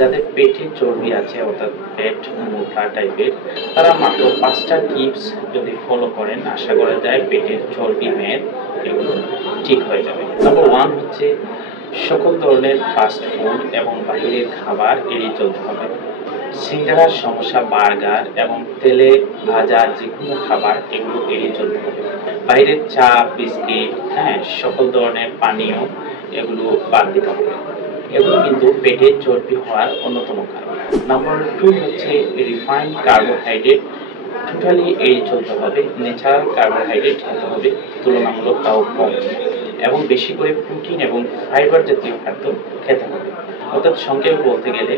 যাদের পেটে চর্বি আছে অর্থাৎ পেট মোটা টাইপের, তারা মাত্র 5টা টিপস যদি ফলো করেন, আশা করা যায় পেটের চর্বি মেদ এগুলো ঠিক হয়ে যাবে। নাম্বার 1 হচ্ছে সকল ধরনের ফাস্ট ফুড এবং বাহিরের খাবার এড়িয়ে চলতে হবে। সিঙ্গারার সমস্যা, বার্গার এবং তেলে ভাজা যেকোনো খাবার এগুলো এড়িয়ে চলতে হবে। বাইরের চা, বিস্কিট, সকল ধরনের পানীয় এগুলো বাদ দিতে হবে। এগুলো কিন্তু পেটের চর্বি হওয়ার অন্যতম কারণ। নাম্বার 2 হচ্ছে রিফাইন্ড কার্বোহাইড্রেট টোটালি এড়িয়ে চলতে হবে। ন্যাচারাল কার্বোহাইড্রেট খেতে হবে তুলনামূলক তাও কম, এবং বেশি করে প্রোটিন এবং ফাইবার জাতীয় খাদ্য খেতে হবে। অর্থাৎ সংক্ষেপে বলতে গেলে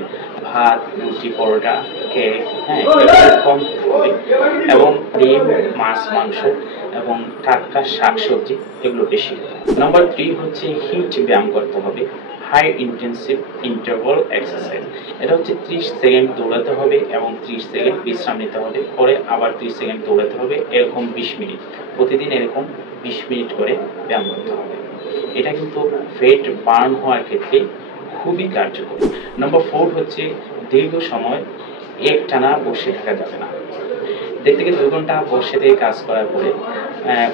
ভাত, রুটি, পরোটা, কেক এগুলো কম খেতে হবে, এবং ডিম, মাছ, মাংস এবং টাটকা শাকসবজি এগুলো বেশি খেতে হবে। নাম্বার 3 হচ্ছে হিট ব্যায়াম করতে হবে, হাই ইন্টেন্সিভ ইন্টারভাল এক্সারসাইজ। এটা হচ্ছে 30 সেকেন্ড দৌড়াতে হবে এবং 30 সেকেন্ড বিশ্রাম নিতে হবে, পরে আবার 30 সেকেন্ড দৌড়াতে হবে, এরকম 20 মিনিট প্রতিদিন এরকম 20 মিনিট করে ব্যায়াম করতে হবে। এটা কিন্তু ফ্যাট বার্ন হওয়ার ক্ষেত্রে খুবই কার্যকর। নাম্বার 4 হচ্ছে দীর্ঘ সময় একটানা বসে থাকা যাবে না। দেড় থেকে 2 ঘন্টা বসে থেকে কাজ করার পরে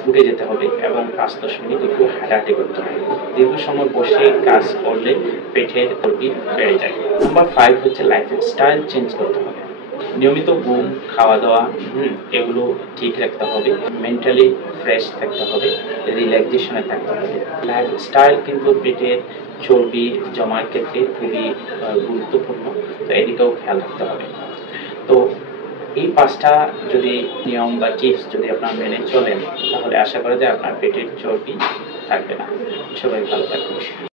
উঠে যেতে হবে এবং 5-10 মিনিট একটু হাঁটাহাঁটি করতে হবে। দীর্ঘ সময় বসে কাজ করলে পেটের চর্বি বেড়ে যায়। নাম্বার 5 হচ্ছে লাইফস্টাইল চেঞ্জ করতে হবে। নিয়মিত ঘুম, খাওয়া-দাওয়া এগুলো ঠিক রাখতে হবে। মেন্টালি ফ্রেশ থাকতে হবে, রিল্যাক্সেশনে থাকতে হবে। লাইফস্টাইল কিন্তু পেটের চর্বি জমার ক্ষেত্রে খুবই গুরুত্বপূর্ণ, তো এদিকেও খেয়াল রাখতে হবে। তো এই 5টা যদি নিয়ম বা টিপস যদি আপনারা মেনে চলেন, তাহলে আশা করা যায় আপনার পেটের চর্বি থাকবে না। সবাই ভালো থাকবেন।